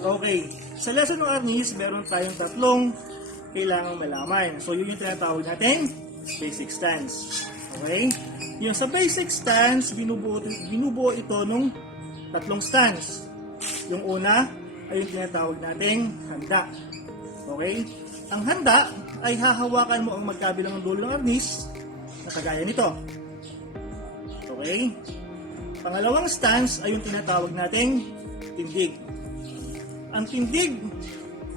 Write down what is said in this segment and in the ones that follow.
Okay. Sa lesson ng Arnis, meron tayong tatlong kailangang malaman. So, yun yung tinatawag natin basic stance. Okay? Yung sa basic stance, binubuo ito nung tatlong stance. Yung una ay yung tinatawag nating handa. Okay? Ang handa ay hahawakan mo ang magkabilang dulo ng arnis na kagaya nito. Okay? Pangalawang stance ay yung tinatawag nating tindig. Ang tindig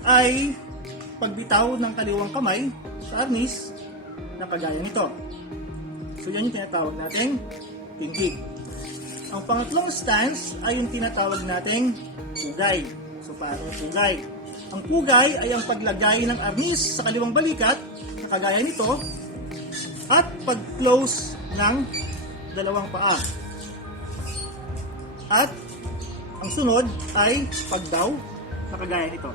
ay pagbitaw ng kaliwang kamay sa arnis na kagaya nito. So yan yung tinatawag nating tindig. Ang pangatlong stance ay yung tinatawag nating pugay. So paano yung pugay? Ang pugay ay ang paglagay ng arnis sa kaliwang balikat na kagaya nito at pag-close ng dalawang paa. At ang sunod ay pagdaw na kagaya nito.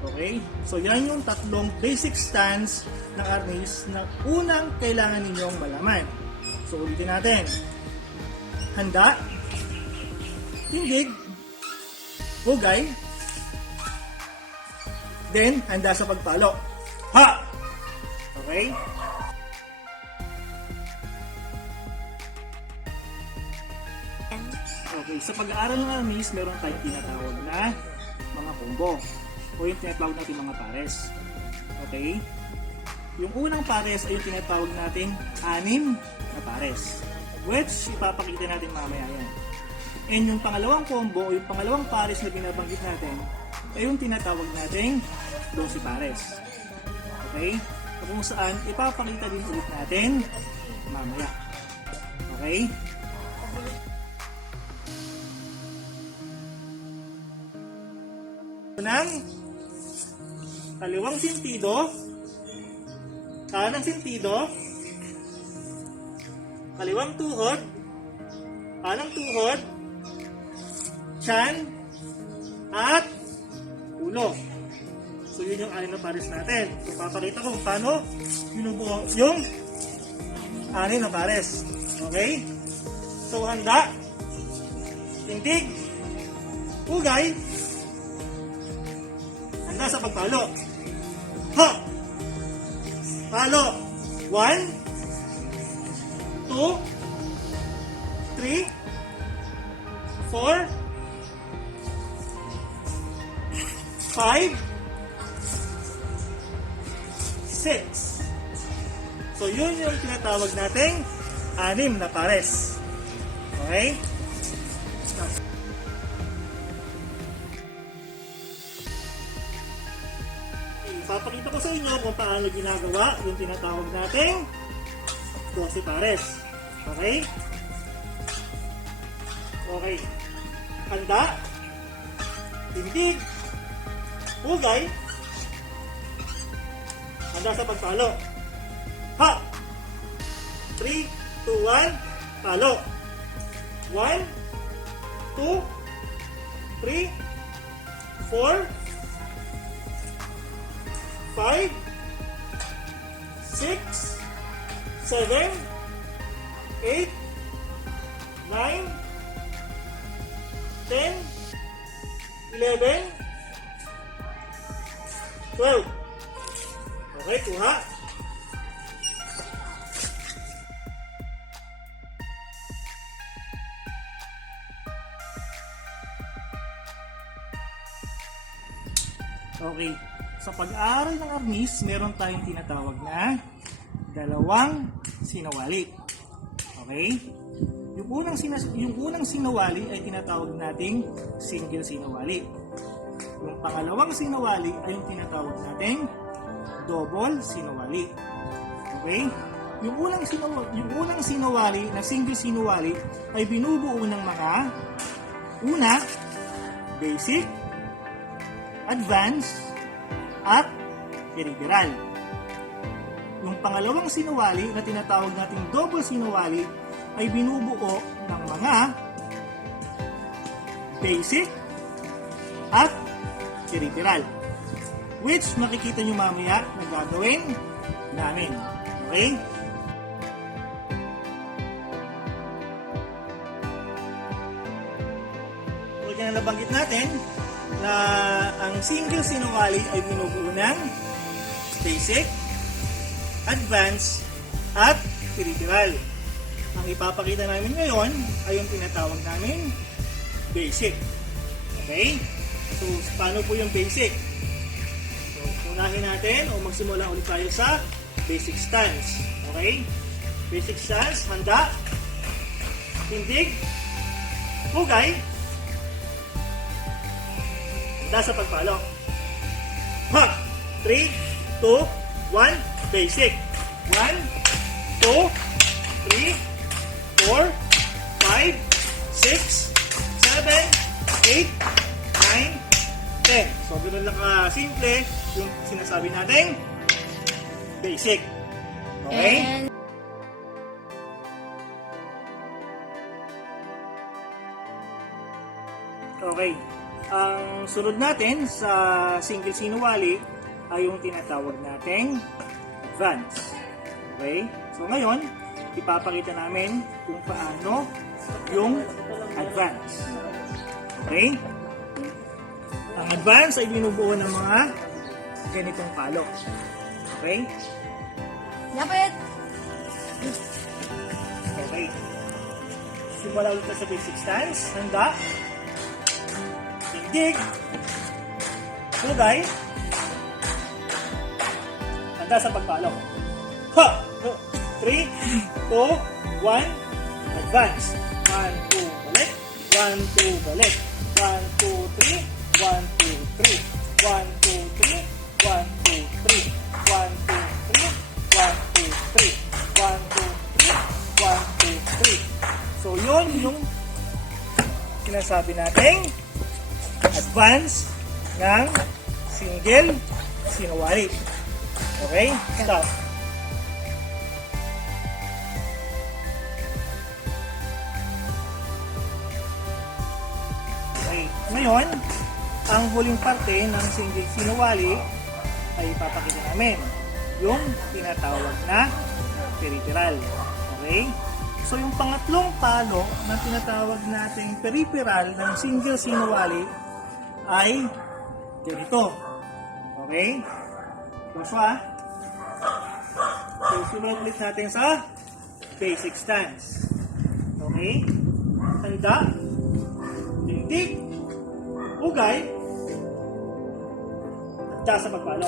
Okay? So yan yung tatlong basic stance ng arnis na unang kailangan ninyong malaman. So ulitin natin. Handa, tindig, pugay, then handa sa pagpalo. Ha! Okay? Okay, sa pag-aaral ng arnis, meron tayong tinatawag na mga combo o yung tinatawag natin mga pares. Okay? Yung unang pares ay yung tinatawag nating 6 na pares, which ipapakita natin mamaya yan. And yung pangalawang combo o yung pangalawang pares na binabanggit natin ay yung tinatawag nating 12 pares. Okay? Kung saan ipapakita din ulit natin mamaya. Okay? Ng kaliwang sentido, kanang sentido, kaliwang tuhod, kanang tuhod, tiyan, at ulo. So yun yung 6 na pares natin. So papakita ko kung paano binubuo yung 6 na pares. Okay? So handa, tindig, pugay, handa sa pagpalo. Ha! Palo. 1, 2, 3, 4, 5, 6. So yun yung tinatawag nating 6 na pares. Okay? Papakita ko sa inyo kung paano ginagawa yung tinatawag nating 12 pares. Okay? Okay. Handa, tindig, pugay, handa sa pagpalo. Ha! 3, 2, 1, palo. 1, 2, 3, 4, 5, 6, 7, 8, 9, 10, 11, 12. Okay, kuha. Okay. Sa pag-aaral ng arnis, meron tayong tinatawag na dalawang sinawali. Okay? Yung unang sinawali ay tinatawag nating single sinawali. Yung pangalawang sinawali ay yung tinatawag nating double sinawali. Okay? Yung unang sinawali na single sinawali ay binubuo ng mga una, basic, advanced, at peripheral. Yung pangalawang sinawali na tinatawag nating double sinawali ay binubuo ng mga basic at peripheral, which makikita nyo mamaya na gagawin namin. Okay? Tulad na nabanggit natin, na ang single sinawali ay binubuo ng basic, advanced, at peripheral. Ang ipapakita namin ngayon ay yung tinatawag namin basic. Okay? So, paano po yung basic? So, unahin natin o magsimula ulit tayo sa basic stance. Okay? Basic stance, handa, tindig, hugay, handa sa pagpalo. Ha! 3, 2, 1, basic. 1, 2, 3, 4, 5, 6, 7, 8, 9, 10. So, ganoon lang ka-simple yung sinasabi natin basic. Okay? Okay. Ang sunod natin sa single sinawali ay yung tinatawag nating advance. Okay? So, ngayon, ipapakita namin kung paano yung advance. Okay? Ang advance ay binubuo ng mga ganitong palo. Okay? Dapat! Okay. Simula ulit sa basic stance. Handa. Tindig. Hugay. Handa sa pagpalo. Ha! 3, 2, 1, advance. 1, 2, balik. 1, 2, balik. 1, 2, 3. 1, 2, 3. 1, 2, 3. 1, 2, 3. 1, 2, 3. 1, 2, 3. 1, 2, 3. 1, 2, 3. So, yun yung sinasabi nating advance ng single sinawali. Okay? Stop. Okay. Ngayon, ang huling parte ng single sinawali ay ipapakita namin. Yung tinatawag na peripheral. Okay? So, yung pangatlong palo na tinatawag nating peripheral ng single sinawali ay ganito. Okay? Joshua? So, simulan ulit natin sa basic stance. Okay? Handa. Tindig. Hugay. Handa sa pagpalo.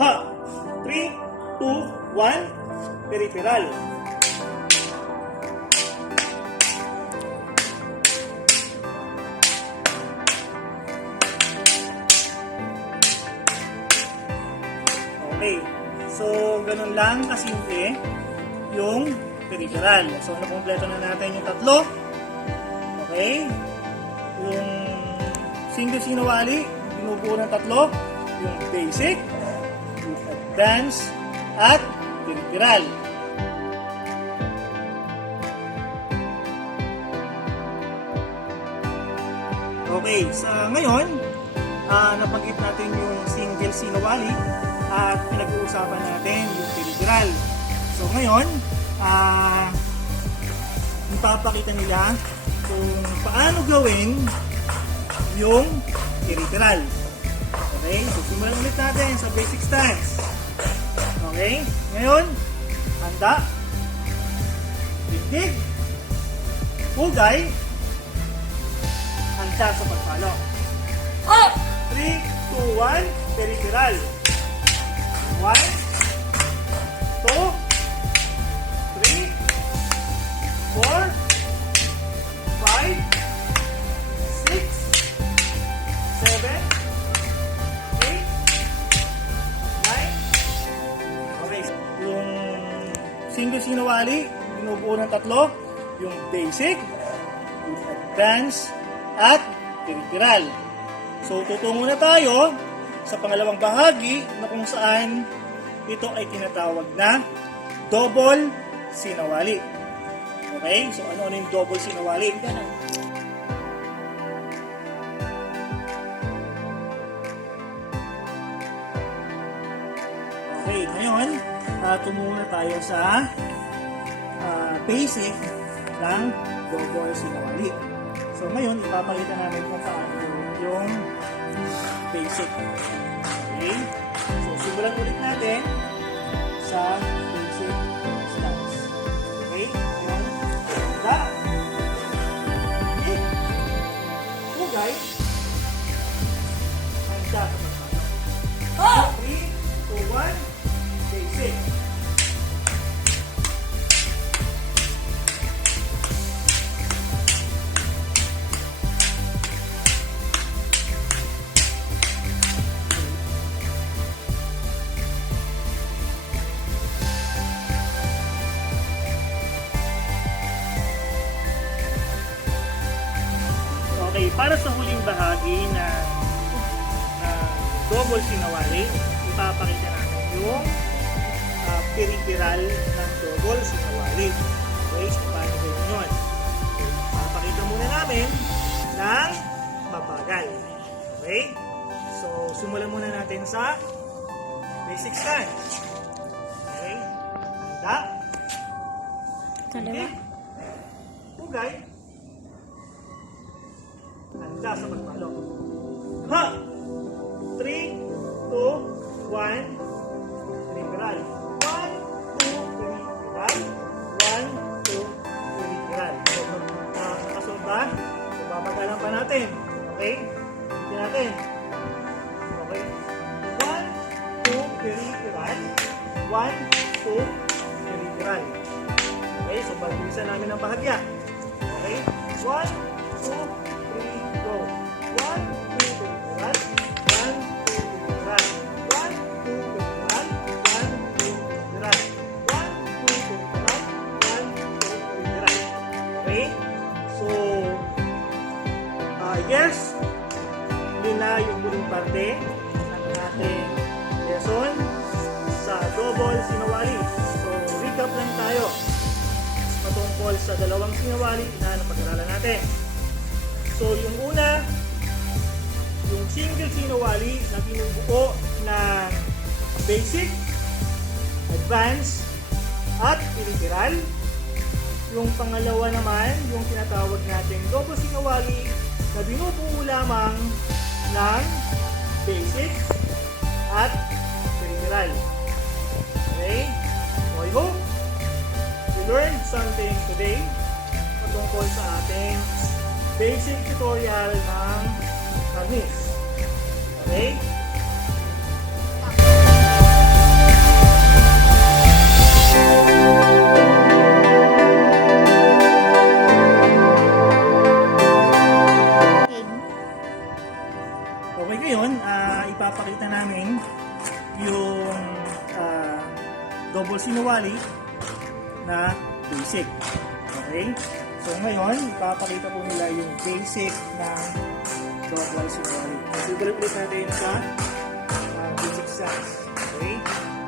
Ha! 3, 2, 1. Peripheral. Okay. So, ganun lang kasimple yung peripheral. So, nakumpleto na natin yung tatlo. Okay. Yung single sinawali, binubuo ng tatlo. Yung basic, yung advanced, at peripheral. Okay. Sa ngayon, napag-it natin yung single sinawali at pinag-uusapan natin yung peripheral. So ngayon, ipapakita nila kung paano gawin yung peripheral. Okay? So simulan ulit natin sa basic stance. Okay? Ngayon, handa, tindig, hugay, handa sa pagpalo. 3, 2, 1, peripheral. 1, 2, 3, 4, 5, 6, 7, 8, 9. Okay. Yung single sinawali, binubuo ng tatlo. Yung basic, yung advanced, at peripheral. So, tutungo na tayo sa pangalawang bahagi na kung saan ito ay tinatawag na double sinawali. Okay? So, ano yung double sinawali? Okay, ngayon, tumungo na tayo sa basic ng double sinawali. So, ngayon, ipapakita namin kung paano yung basic. Okay? So, simulan ulit natin sa basic stance. Okay? Ngayon, handa. Higit. Hugay. Handa sa pagpapalo. Oh! 3, 2, 1, basic. Okay, para sa huling bahagi na double sinawali, ipapakita namin yung peripheral ng double sinawali. Okay, so paano gawin yun? Okay, ipapakita muna namin ng mabagal. Okay? So, simulan muna natin sa basic stance. Okay? Handa. Kaliwa. Hugay. Handa sa pagpalo. Ha! 3, 2, 1, peripheral. 1, 2, peripheral. 1, 2, peripheral. Kasunod ba? So, babagalan pa natin. Okay? Hindi natin. Okay? 1, 2, peripheral. 1, 2, peripheral. Okay? So, pag-uwisan namin ang bahagya. Okay? 1, 2, 3, go. 1, 2, peripheral. 1, 2, peripheral. 1, 2, peripheral. 1, 2, peripheral. 1, 2, peripheral. 1, 2, peripheral. Okay? So, yes, yun na yung muling parte ng ating lesson sa double sinawali. So, recap lang tayo patungkol sa dalawang sinawali na napag-aralan natin. So, yung una, yung single sinawali na binubuo ng basic, advanced, at peripheral. Yung pangalawa naman, yung tinatawag natin double sinawali na binubuo lamang ng basic at peripheral. Okay? So, I hope you learned something today patungkol sa ating basic tutorial ng harness. Okay? Okay, ngayon, ipapakita namin yung double sinawali na basic. Okay? So ngayon, ipapakita po nila yung basic ng double sinawali. So, ulit natin sa basic stance. Okay?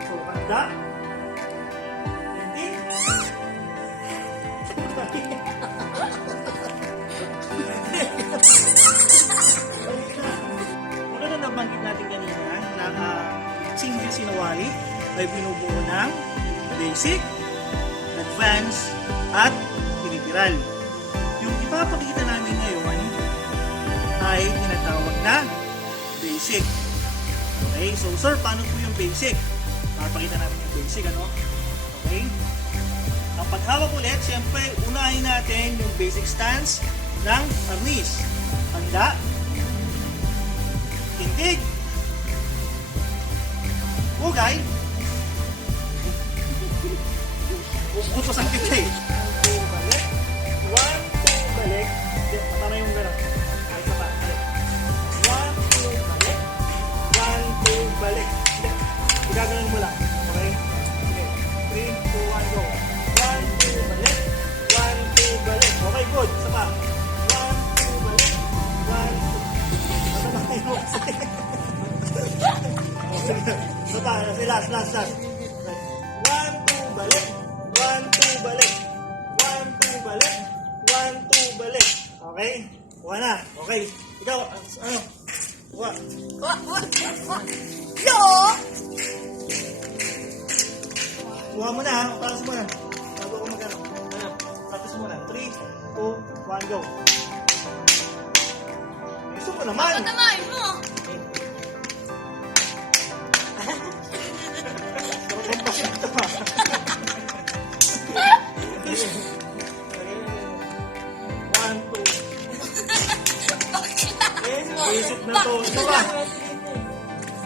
So, handa. Hindi. Ano na nabanggit natin kanina na single sinawali ay binubuo ng basic, advanced, at peripheral. Yung ipapakita namin ngayon ay tinatawag na basic. Okay, so sir, paano po yung basic? Papakita namin yung basic, ano? Okay? Ang paghawak ulit, siyempre, unahin natin yung basic stance ng harness. Handa. Tindig. Hugay. Utos ang kita eh. 1, 2, balik. 1, 2, balik. Matama yung gano'n. Ay, isa pa. Balik. 1, 2, balik. 1, 2, balik. Hindi. Igaganon mo lang. Okay? Sige. 3, 2, 1, go. 1, 2, balik. 1, 2, balik. Okay, good. Isa pa. 1, 2, balik. 1, 2. Matama yung Isa pa. Last. 1, 2, balik. 1, 2, balik. 1, 2, balik. 1, 2, balik. Okay? Kuha na. Okay. Ikaw, ano? Kuha. Yo! Kuha mo na ha. Practice mo na. Bago ako mag-ano. Ano? Practice mo na. 3, 2, 1, go. Gusto mo naman. Patamain mo! Okay. Isip na to. Isa pa.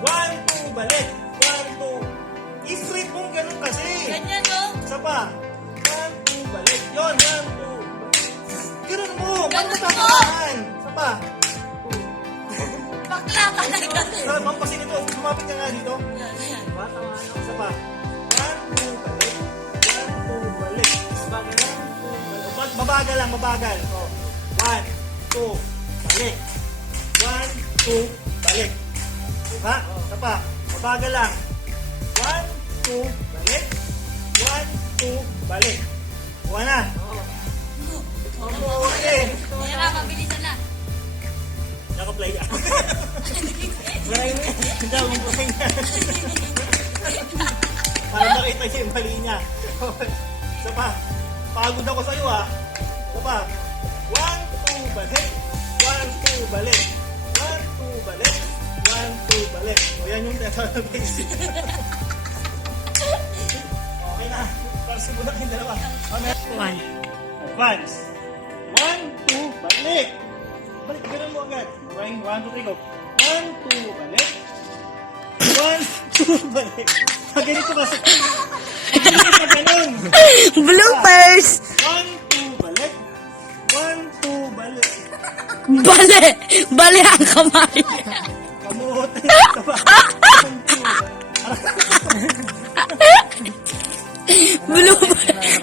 1, 2, balik. 1, 2. I-straight mong ganun kasi. Ganyan, no? Isa pa. 1, 2, balik. Yun, 1, 2. Ganun mo. Paano Ganun mo. tatamaan? Isa pa. Bakla talaga. Sa pampasin ito. Sumapit ka nga dito. Yan, yan. Isa pa. 1, 2, balik. 1, 2, balik. Mabagal lang, mabagal. Oh. 1, 2, balik. 1, 2, balik. Diba? Isa pa. Mabagal lang. 1, 2, balik. 1, 2, balik. Buka na. Okay. Yan na, mabilisan na. Naka-play ka. Hindi ako play na. Para makita niya yung mali niya. Isa pa. Pagod ako sa'yo ha. Isa pa. 1, 2, balik. 1, 2, balik. 1, 2, balik. 1, 2, balik. O yan yung tinatawag na basic. Okay na. Para simulan yung dalawa. One. Advance. 1, 2, balik. Balik, ganun mo agad. Okay, 1, 2, 3, go. 1, 2, balik. 1, 2, balik. Ganito kasi. Ganito ka ganun. Bloopers! 1, 2, balik. 1, 2, balik. Bale! Bale ang kamay! Kamuti. Ito pa. 1, 2, balik. Bloopers!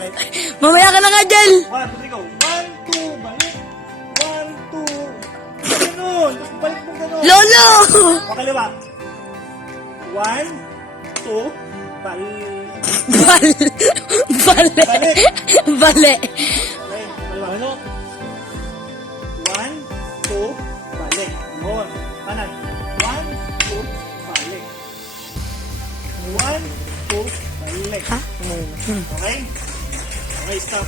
Mamaya ka na nga dyan! 1, 2, 3, go. 1, 2, balik. 1, 2. Ganun. Balik mo ganun. Lolo! Pakaliwa. 1, 2, balik. Bale! Bale! Bale! Okay, kaliwa. Ano? 1, 2, balik. Yun. Kanan. 1, 2, balik. 1, 2, balik. Ha? Okay? Okay, stop.